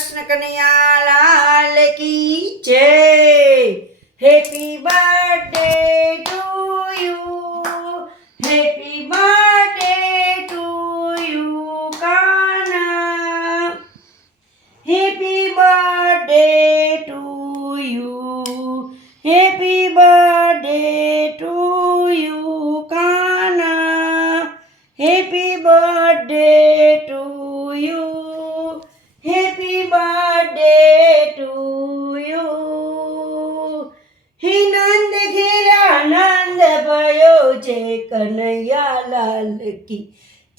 કૃષ્ણ કનૈયા લાલ કી જય happy birthday to you happy birthday to you Kana happy birthday to you happy birthday to you Kana happy birthday to you happy birthday to you હે નંદ ઘેરા નંદ ભયો જય કનૈયા લાલ કી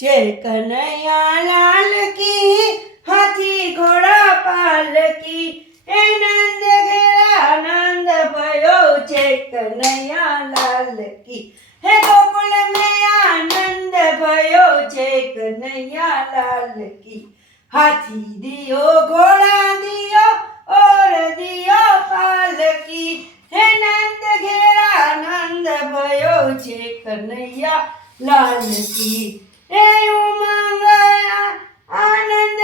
જય કનૈયા લાલ કી હાથી ઘોડા પાલકી એ નંદ ઘેરા નંદ ભયો જય કનૈયા લાલ કી હે ગોકુળ મે આનંદ ભયો જય કનૈયા લાલ કી हाथी दियो, घोड़ा दियो, और दियो पालकी। हे नंद घेरा, नंद भयो छे कन्हैया लाल की हे उमंगया आनंद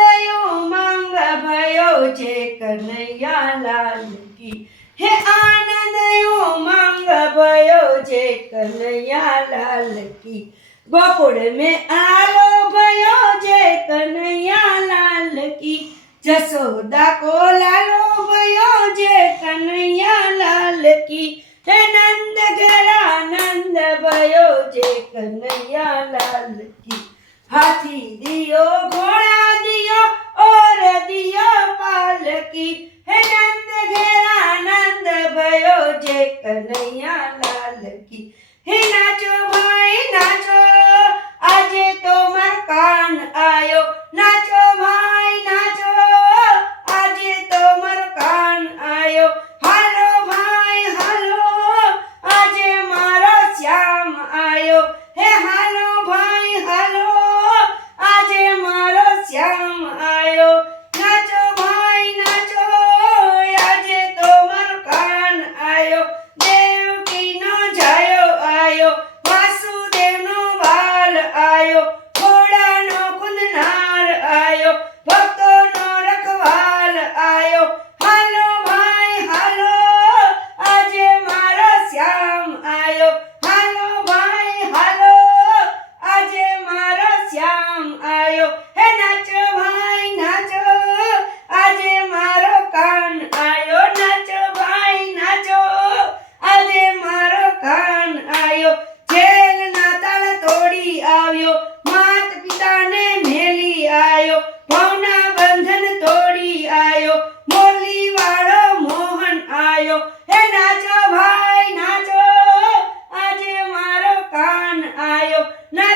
उमंग भयो छे कन्हैया लाल की हे आनंद उमंग भयो छे कन्हैया लाल की बपोड़ में आलो भयो जे कन्हैया जसोदा को लालो भयो जे कन्हैया लाल की। हे नंद गरा नंद भयो जे कन्हैया लाल की। हाथी दियो, घोड़ा दियो, और दियो पाल की। हे नंद गरा नंद भयो जे कन्हैया लाल की। हे नाचो video. Now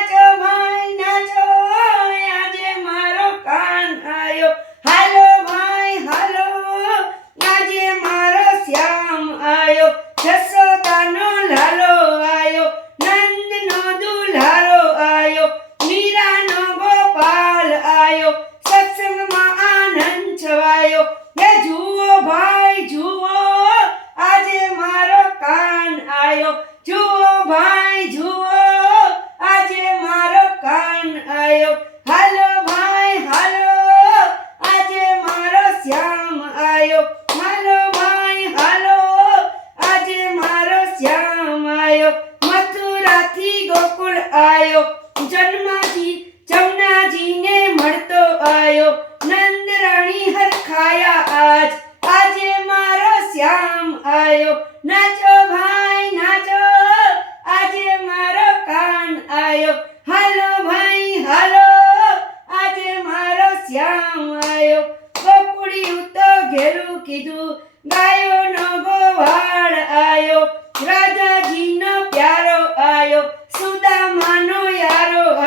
radio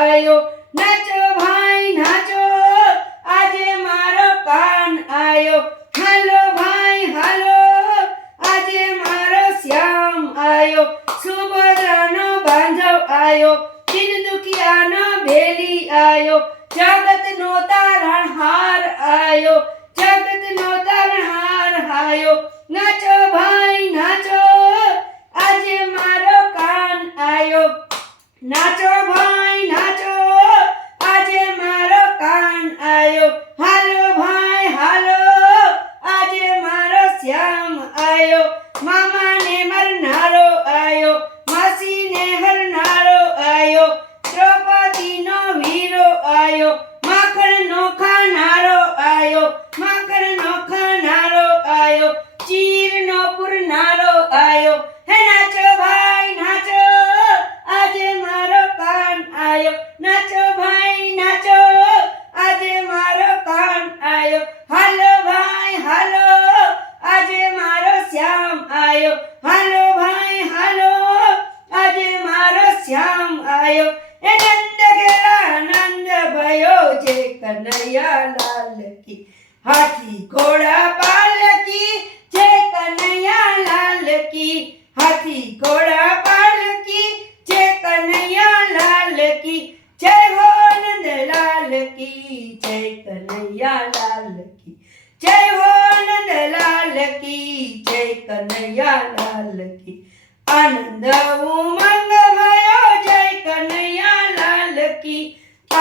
આવ્યો નાચો ભાઈ, નાચો. આજે મારો કાન આવ્યો હાલો ભાઈ, હાલો. આજે મારો શ્યામ આવ્યો સુભદ્રાનો બાંધવ આવ્યો ચીન દુખિયાનો ભેલી આવ્યો જગત નો તારણહાર આવ્યો જગત નો તારણહાર આવ્યો નાચો ભાઈ, નાચો શ્યામ આયો. મામા कन्हैया लाल की हाथी घोड़ा पाल की जय कन्हैया लाल की हाथी घोड़ा पाल की जय कन्हैया लाल की जय हो नंद लाल की जय कन्हैया लाल की जय हो नंद लाल की जय कन्हैया लाल की आनंद उमंग भर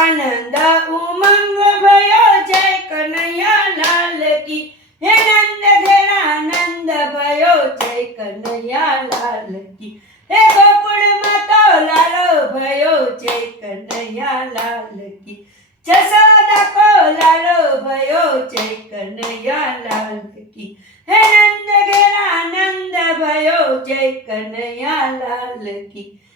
આનંદ ઉમંગ ભયો જય કનૈયા લાલ કી હે નંદ ઘેરા આનંદ ભયો જય કનૈયા લાલ કી હે ગોકુળમાં તો લાલો ભયો જય કનૈયા લાલ કી જસોદા કો લાલો ભયો જય કનૈયા લાલ કી હે નંદ ઘેરા આનંદ ભયો જય કનૈયા લાલ કી